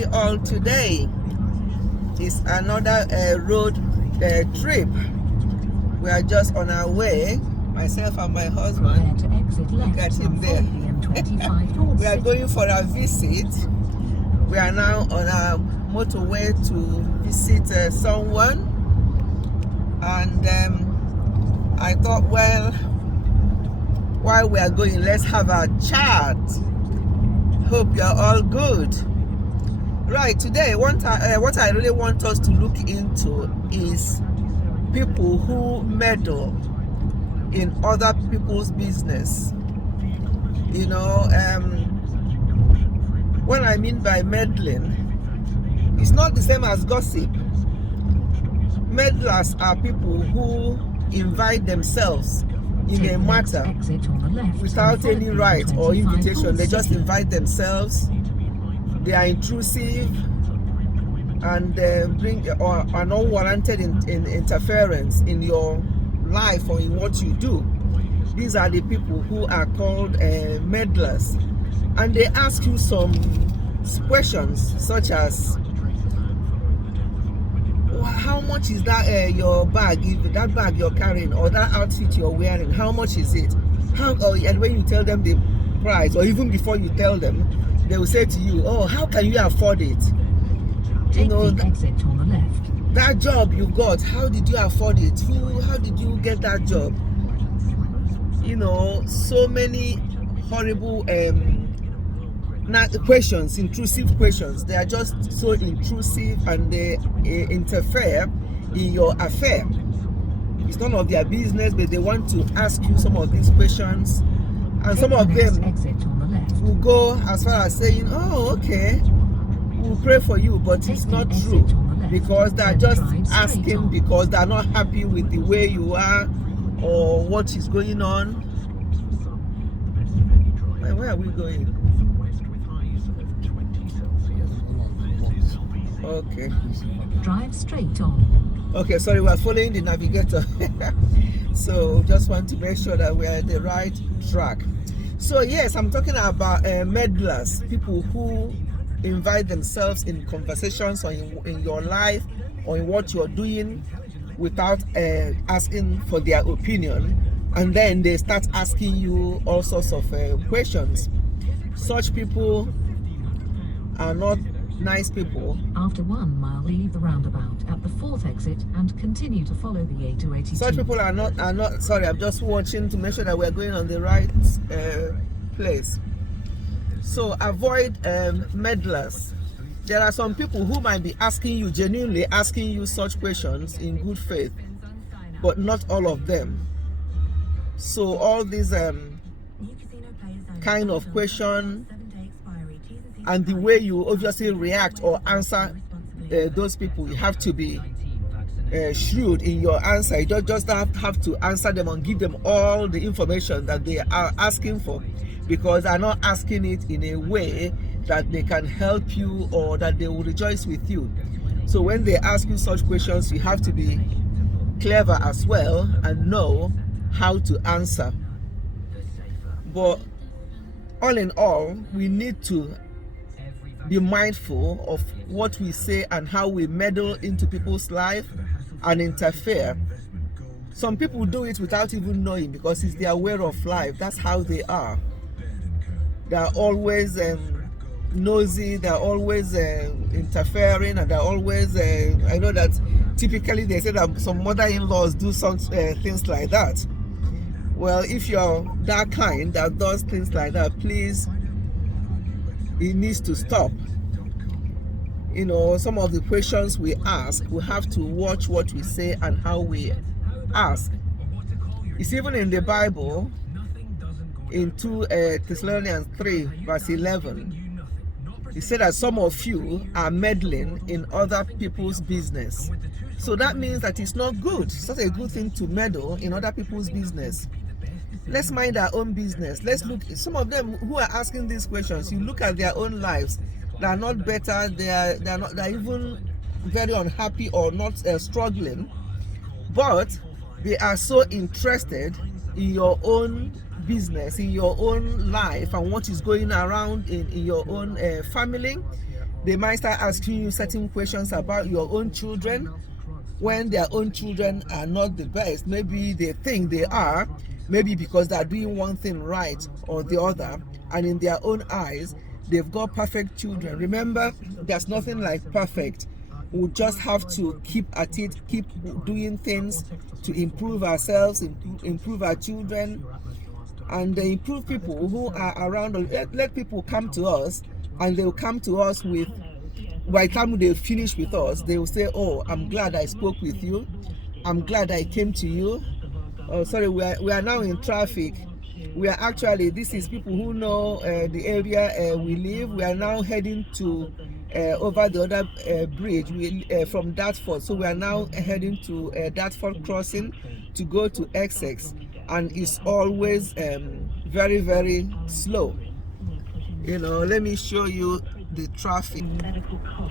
you all today. It's another road trip. We are just on our way, myself and my husband. Look at him there. We are going for a visit. We are now on our motorway to visit someone, and I thought, well, while we are going, let's have a chat. Hope you're all good. Right, today what I really want us to look into is people who meddle in other people's business. You know, what I mean by meddling, it's not the same as gossip. Meddlers are people who invite themselves in a matter without any right or invitation. They just invite themselves. They are intrusive and bring an unwarranted interference in your life or in what you do. These are the people who are called meddlers, and they ask you some questions such as, how much is that your bag, if that bag you're carrying or that outfit you're wearing, how much is it? And when you tell them the price, or even before you tell them, they will say to you, oh, how can you afford it? You know, that job you got, how did you afford it? How did you get that job? You know, so many horrible questions, intrusive questions. They are just so intrusive, and they interfere in your affair. It's none of their business, but they want to ask you some of these questions, and some of them will go as far as saying, oh, okay, we'll pray for you, but it's not true, because they're just asking because they're not happy with the way you are or what is going on. Where are we going? Okay. Drive straight on. Okay, sorry, we're following the navigator. So just want to make sure that we're at the right track. So yes, I'm talking about meddlers, people who invite themselves in conversations or in your life or in what you're doing without asking for their opinion, and then they start asking you all sorts of questions. Such people are not nice people. After 1 mile, leave the roundabout at the 4th exit and continue to follow the A282. Such people are not sorry, I'm just watching to make sure that we're going on the right place. So avoid meddlers. There are some people who might be asking you, genuinely asking you such questions in good faith, but not all of them. So all these kind of question and the way you obviously react or answer those people, you have to be shrewd in your answer. You don't just have to answer them and give them all the information that they are asking for, because they're not asking it in a way that they can help you or that they will rejoice with you. So when they ask you such questions, you have to be clever as well and know how to answer. But all in all, we need to be mindful of what we say and how we meddle into people's life and interfere. Some people do it without even knowing, because it's their way of life. That's how they are. They're always nosy, they're always interfering, and they're always I know that typically they say that some mother-in-laws do some things like that. Well, if you're that kind that does things like that, please, it needs to stop. You know, some of the questions we ask, we have to watch what we say and how we ask. It's even in the Bible, in 2 Thessalonians 3 verse 11, it said that some of you are meddling in other people's business. So that means that it's not good. It's not a good thing to meddle in other people's business. Let's mind our own business. Let's look. Some of them who are asking these questions, you look at their own lives. They are not better. They're even very unhappy or not struggling. But they are so interested in your own business, in your own life, and what is going around in your own family, They might start asking you certain questions about your own children when their own children are not the best. Maybe they think they are, maybe because they're doing one thing right or the other, and in their own eyes, they've got perfect children. Remember, there's nothing like perfect. We just have to keep at it, keep doing things to improve ourselves, improve our children, and improve people who are around. Let people come to us, and they'll come to us with, by the time they finish with us, they will say, oh, I'm glad I spoke with you. I'm glad I came to you. Oh, sorry, we are now in traffic. We are actually, this is people who know the area we live. We are now heading to over the other bridge from Dartford. So we are now heading to Dartford crossing to go to Essex, and it's always very, very slow. You know, let me show you the traffic.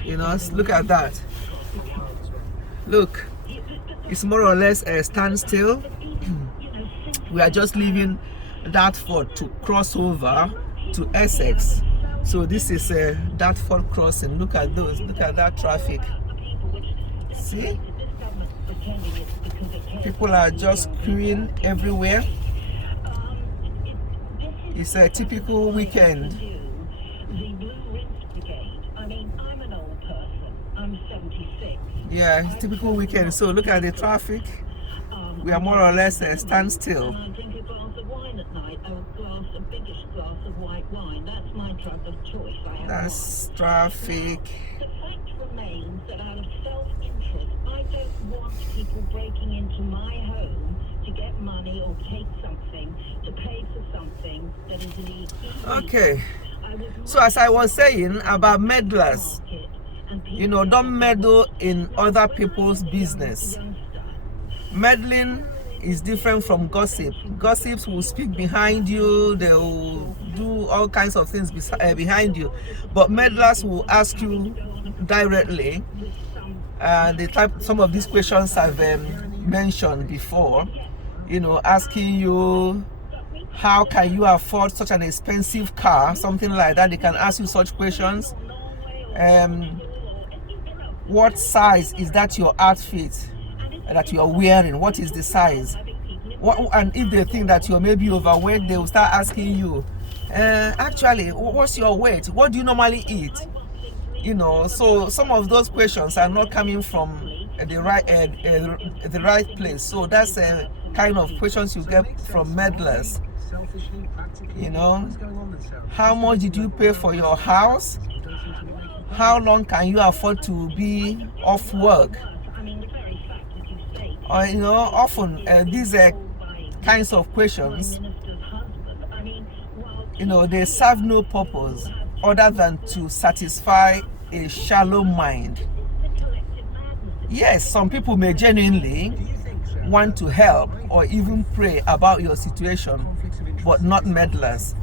You know, look at that. Look, it's more or less a standstill. We are just leaving Dartford to cross over to Essex. So this is a Dartford crossing. Look at those. Look at that traffic. See? People are just queuing everywhere. It's a typical weekend. Yeah, it's typical weekend. So look at the traffic. We are more or less a standstill. That's traffic. The fact remains that out of self-interest, I don't want people breaking into my home to get money or take something, to pay for something that is illegal. Okay. So as I was saying about meddlers, you know, don't meddle in other people's business. Meddling is different from gossip. Gossips will speak behind you, they will do all kinds of things behind you, but meddlers will ask you directly. Some of these questions I've mentioned before, you know, asking you, how can you afford such an expensive car, something like that. They can ask you such questions. What size is that your outfit that you are wearing? What is the size? And if they think that you're maybe overweight, they will start asking you, actually, what's your weight? What do you normally eat? You know, so some of those questions are not coming from the right place. So that's a kind of questions you get from meddlers. You know, how much did you pay for your house? How long can you afford to be off work? Or, you know, often these kinds of questions, you know, they serve no purpose other than to satisfy a shallow mind. Yes, some people may genuinely want to help or even pray about your situation, but not meddlers.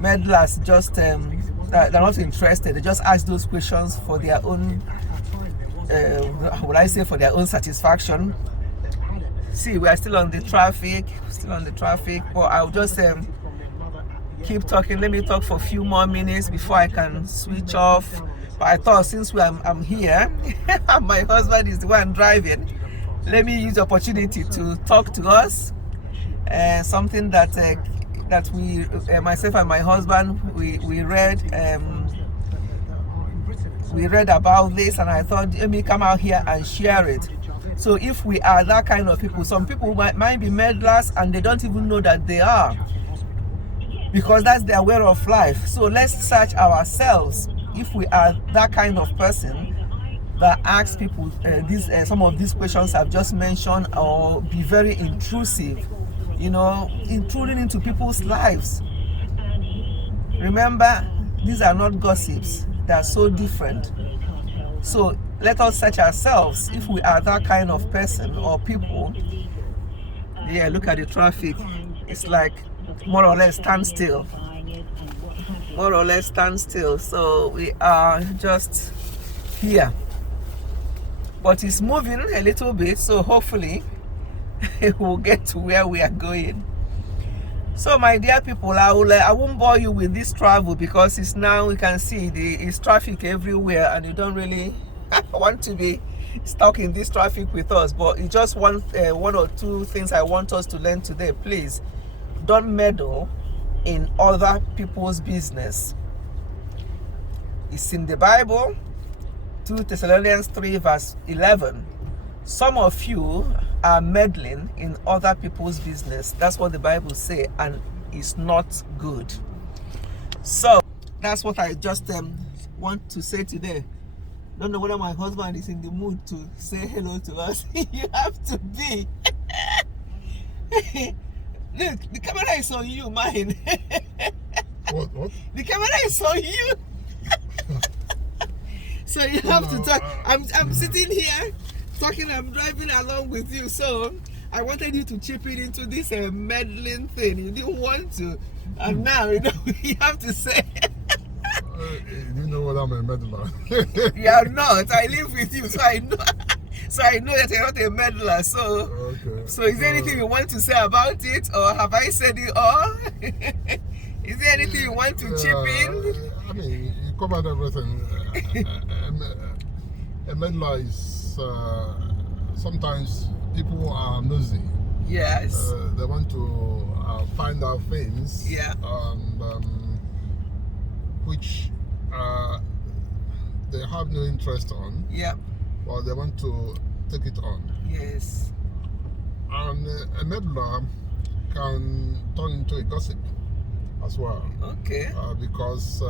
Meddlers just they're not interested. They just ask those questions for their own for their own satisfaction. See, we are still on the traffic, but I'll just keep talking. Let me talk for a few more minutes before I can switch off. But I thought, since I'm here and my husband is the one driving, let me use the opportunity to talk to us. Something that we, myself and my husband, we read about this, and I thought, let me come out here and share it. So if we are that kind of people, some people might be meddlers and they don't even know that they are, because that's their way of life. So let's search ourselves if we are that kind of person that asks people some of these questions I've just mentioned, or be very intrusive, you know, intruding into people's lives. Remember, these are not gossips. They are so different. So let us search ourselves if we are that kind of person or people. Yeah, look at the traffic. It's like more or less standstill. More or less standstill. So we are just here. But it's moving a little bit, so hopefully we'll get to where we are going. So my dear people, I won't bore you with this travel because it's now, you can see it's traffic everywhere and you don't really want to be stuck in this traffic with us. But it's just one or two things I want us to learn today. Please don't meddle in other people's business. It's in the Bible, 2 Thessalonians 3 verse 11. Some of you are meddling in other people's business. That's what the Bible says, and it's not good. So that's what I just want to say today. Don't know whether my husband is in the mood to say hello to us. You have to be. Look, the camera is on you, mine. What? The camera is on you. So you have to talk. I'm sitting here talking, I'm driving along with you. So I wanted you to chip in into this meddling thing. You didn't want to. And now you have to say. You know what I'm a meddler. You're not. I live with you, so I know. So I know that you're not a meddler. So, Okay. So is there anything you want to say about it, or have I said it all? Is there anything you want to chip in? I mean, you covered everything. A meddler is sometimes people are nosy. Yes. They want to find out things. Yeah. Which they have no interest on. Yeah. But they want to take it on. Yes. And a meddler can turn into a gossip as well. Okay. Because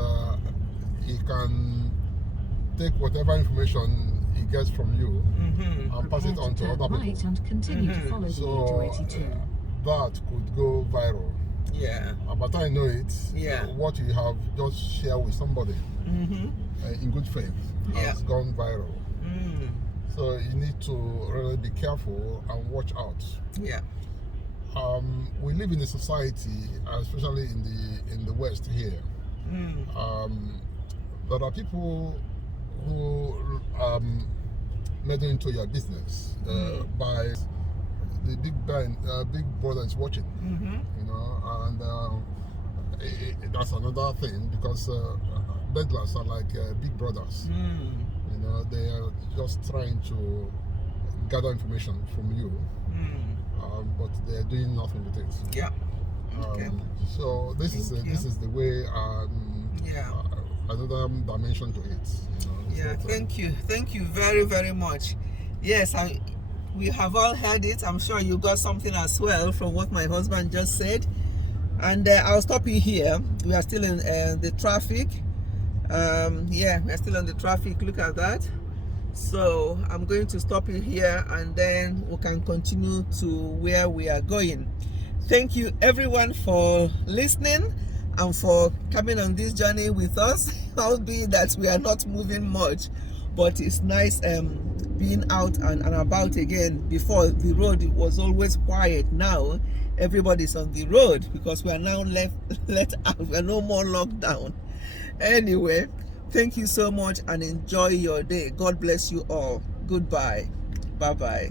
he can take whatever information he gets from you and pass it on to other right people. and continue to follow the So 82. that could go viral. Yeah. And by the time you know it, Yeah. what you have just shared with somebody in good faith has gone viral. So you need to really be careful and watch out. Yeah. We live in a society, especially in the West here. There are people who meddle into your business by the big brother is watching, you know, and that's another thing because meddlers are like big brothers. You know, they are just trying to gather information from you, but they are doing nothing with it. Yeah. Okay. So this is the way. Another dimension to it. You know, Yeah. Thank you very, very much. Yes, we have all heard it. I'm sure you got something as well from what my husband just said. And I'll stop you here. We are still in the traffic. Yeah, we're still on the traffic. Look at that. So I'm going to stop you here and then we can continue to where we are going. Thank you everyone for listening and for coming on this journey with us. Albeit that we are not moving much, but it's nice being out and about again. Before, the road was always quiet. Now everybody's on the road because we are now let out. We are no more locked down. Anyway, thank you so much and enjoy your day. God bless you all. Goodbye. Bye bye.